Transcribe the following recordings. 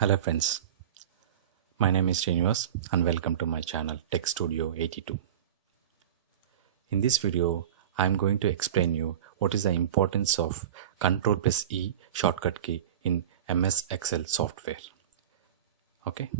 Hello friends, my name is Srinivas and welcome to my channel Tech Studio 82. In this video, I am going to explain you what is the importance of CTRL+E shortcut key in MS Excel software. Okay.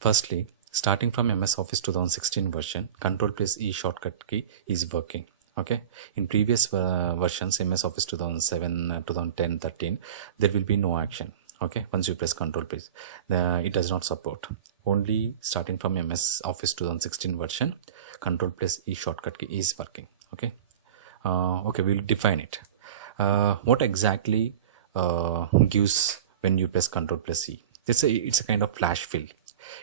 Firstly, starting from MS Office 2016 version, CTRL+E shortcut key is working. Okay. In previous versions, MS Office 2007, 2010, 13, there will be no action. Okay, once you press Ctrl please, it does not support. Only starting from MS Office 2016 version, CTRL+E shortcut key is working. Okay, okay, we'll define it. What exactly gives when you press Ctrl+E? It's a kind of flash fill.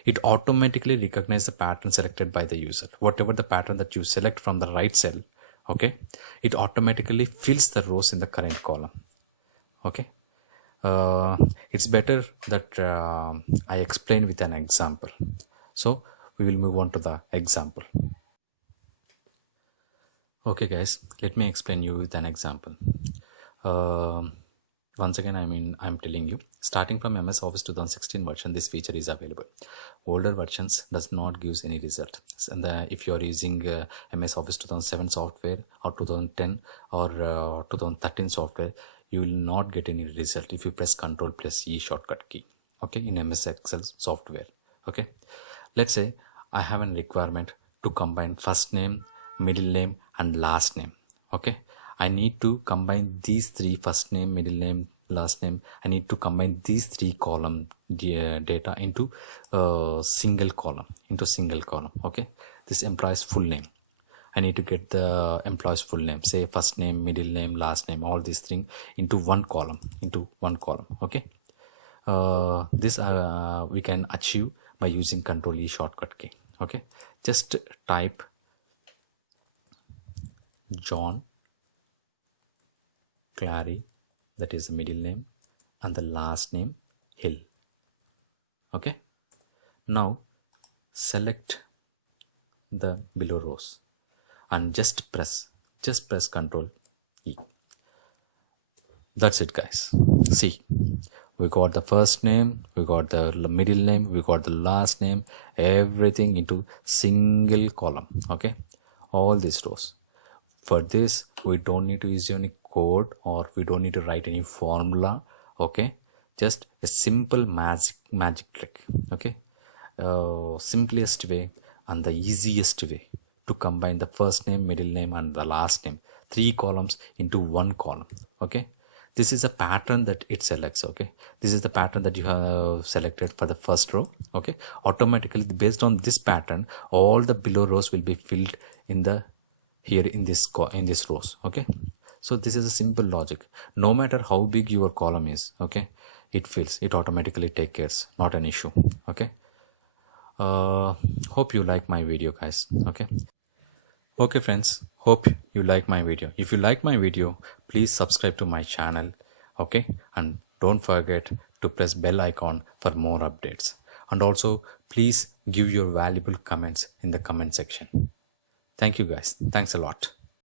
It automatically recognizes the pattern selected by the user. Whatever the pattern that you select from the right cell, okay, it automatically fills the rows in the current column. Okay. It's better that I explain with an example. So we will move on to the example. Okay guys, let me explain you with an example. Once again, I'm telling you, starting from MS Office 2016 version, this feature is available. Older versions does not give any result. And if you are using MS Office 2007 software or 2010 or 2013 software, you will not get any result if you press Ctrl+E shortcut key. Okay, in MS Excel software. Okay, let's say I have a requirement to combine first name, middle name and last name. Okay, I need to combine these three, first name, middle name, last name. I need to combine these three column data into single column. Okay, this employee's full name. I need to get the employee's full name, say first name, middle name, last name, all these things into one column. Okay, this we can achieve by using Ctrl+E shortcut key. Okay, just type John Clary, that is the middle name, and the last name Hill. Okay, now select the below rows and just press Ctrl+E. That's it guys. See, we got the first name, we got the middle name, we got the last name, everything into single column. Okay, all these rows. For this, we don't need to use any code or we don't need to write any formula. Okay, just a simple magic trick. Okay, simplest way and the easiest way to combine the first name, middle name and the last name, three columns into one column. Okay, this is a pattern that it selects. Okay, this is the pattern that you have selected for the first row. Okay, automatically based on this pattern, all the below rows will be filled in the here in this rows. Okay, so this is a simple logic. No matter how big your column is, okay, it fills, it automatically takes care, not an issue. Okay, hope you like my video guys. Okay friends, hope you like my video. If you like my video, please subscribe to my channel. Okay, and don't forget to press bell icon for more updates, and also please give your valuable comments in the comment section. Thank you guys. Thanks a lot.